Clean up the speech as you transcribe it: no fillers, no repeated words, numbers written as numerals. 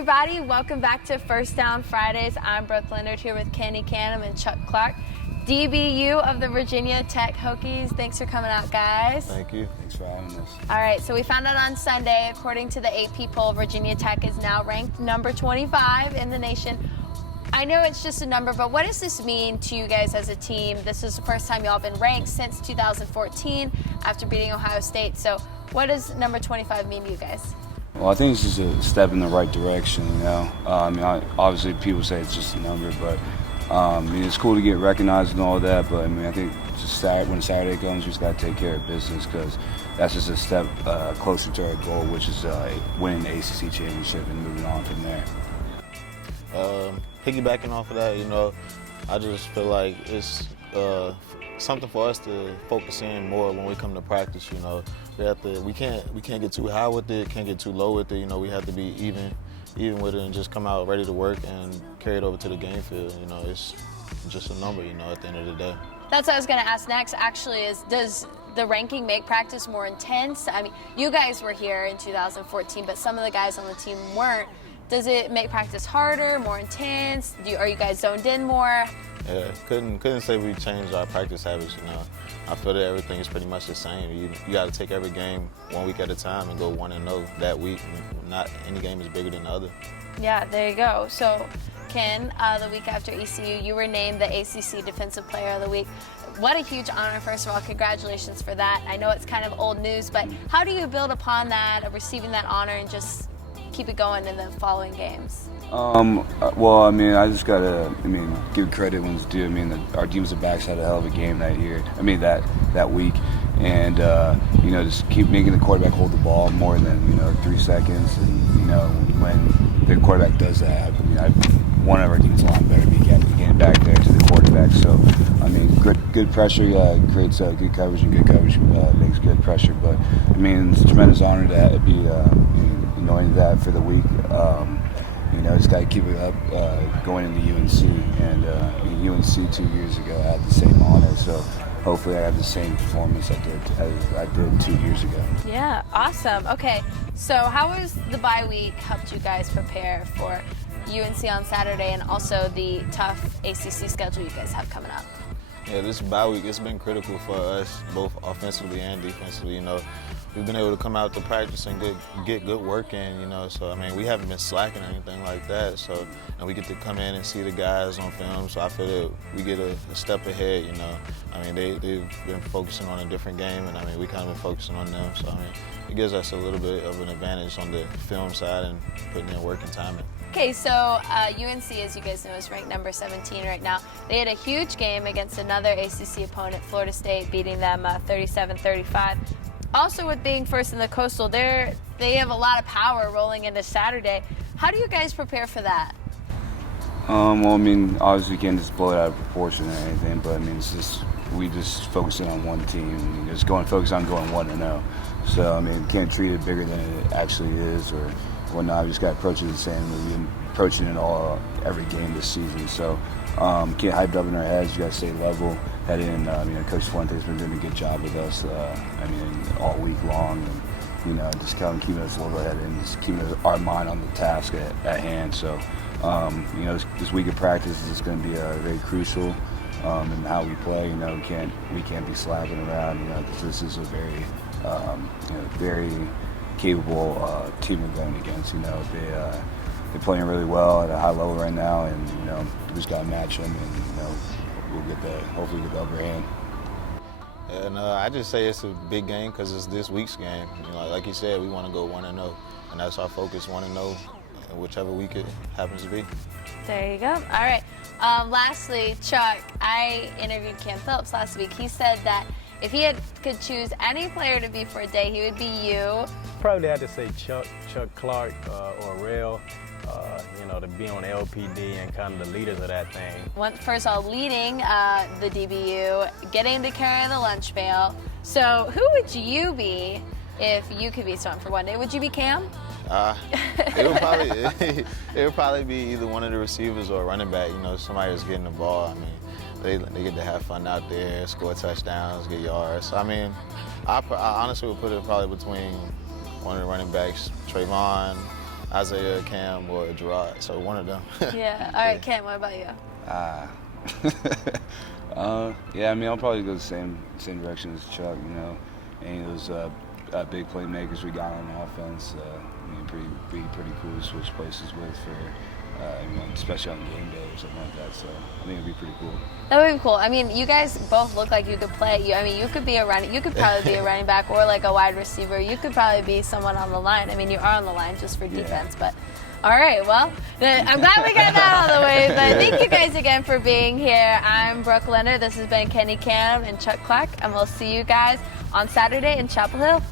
everybody. Welcome back to First Down Fridays. I'm Brooke Leonard here with Ken Ekanem and Chuck Clark, DBU of the Virginia Tech Hokies. Thanks for coming out, guys. Thank you. Thanks for having us. All right, so we found out on Sunday, according to the AP poll, Virginia Tech is now ranked number 25 in the nation. I know it's just a number, but what does this mean to you guys as a team? This is the first time y'all been ranked since 2014 after beating Ohio State. So what does number 25 mean to you guys? Well, I think it's just a step in the right direction, you know. Obviously people say it's just a number, but it's cool to get recognized and all that, but I think just when Saturday comes, we just got to take care of business because that's just a step closer to our goal, which is winning the ACC championship and moving on from there. Piggybacking off of that, you know, I just feel like it's something for us to focus in more when we come to practice. You know, we can't get too high with it, can't get too low with it. You know, we have to be even with it and just come out ready to work and carry it over to the game field. You know, it's just a number. You know, at the end of the day. That's what I was going to ask next. Actually, does the ranking make practice more intense? I mean, you guys were here in 2014, but some of the guys on the team weren't. Does it make practice harder, more intense? Are you guys zoned in more? Yeah, couldn't say we changed our practice habits. You know, I feel that everything is pretty much the same. You got to take every game 1 week at a time and go 1-0 that week. Not any game is bigger than the other. Yeah, there you go. So, Ken, the week after ECU, you were named the ACC Defensive Player of the Week. What a huge honor, first of all. Congratulations for that. I know it's kind of old news, but how do you build upon that, of receiving that honor, and just keep it going in the following games? Well, I just gotta, give credit when it's due. Our defensive backs had a hell of a game that year. That week, and just keep making the quarterback hold the ball more than 3 seconds. And when the quarterback does that, one of our teams a lot better be getting back there to the quarterback. So, good pressure creates good coverage, and good coverage makes good pressure. But it's a tremendous honor to be knowing that for the week. Just got to keep it up going into UNC. And UNC 2 years ago had the same honor, so hopefully I have the same performance as I did 2 years ago. Yeah, awesome. Okay, so how has the bye week helped you guys prepare for UNC on Saturday and also the tough ACC schedule you guys have coming up? Yeah, this bye week, it's been critical for us, both offensively and defensively. We've been able to come out to practice and get good work in, So, we haven't been slacking or anything like that. So, and we get to come in and see the guys on film. So I feel that we get a step ahead, They've been focusing on a different game, and, we kind of been focusing on them. So, it gives us a little bit of an advantage on the film side and putting in work and timing. Okay, so UNC, as you guys know, is ranked number 17 right now. They had a huge game against another ACC opponent, Florida State, beating them 37-35. Also, with being first in the Coastal, they have a lot of power rolling into Saturday. How do you guys prepare for that? Obviously we can't just blow it out of proportion or anything, but we just focus in on one team. Focus on going 1-0. So, can't treat it bigger than it actually is or whatnot. We just got to approach it the same. We've been approaching it every game this season. So, get hyped up in our heads. You got to stay level. Head in. Coach Fuente's been doing a good job with us. All week long, and just kind of keeping us level headed and just keeping our mind on the task at hand. So, this week of practice is going to be very crucial in how we play. We can't be slapping around. Because this is a very, very capable team we're going against. They're playing really well at a high level right now, and we just got to match them, and we'll hopefully get the upper hand. And I just say it's a big game because it's this week's game. Like you said, we want to go 1-0, and that's our focus, 1-0, whichever week it happens to be. There you go. All right. Lastly, Chuck, I interviewed Cam Phillips last week. He said that if he could choose any player to be for a day, he would be you. Probably had to say Chuck Clark or Rail, to be on LPD and kind of the leaders of that thing. First of all, leading the DBU, getting to carry the lunch pail. So who would you be if you could be someone for one day? Would you be Cam? It would probably be either one of the receivers or a running back. Somebody that's getting the ball. They get to have fun out there, score touchdowns, get yards. I honestly would put it probably between one of the running backs, Trayvon, Isaiah, Cam, or Gerard. So one of them. Yeah. All right, Ken, what about you? Yeah, I mean, I'll probably go the same direction as Chuck, you know. Any of those big playmakers we got on offense, I mean, pretty cool to switch places with for, you know, especially on game day or something like that. So I think it'd be pretty cool. That would be cool. I mean, you guys both look like you could play. I mean, you could probably be a running back or like a wide receiver. You could probably be someone on the line. I mean, you are on the line just for defense, but. All right, well, I'm glad we got that out of the way, but thank you guys again for being here. I'm Brooke Leonard. This has been Ken Ekanem and Chuck Clark, and we'll see you guys on Saturday in Chapel Hill.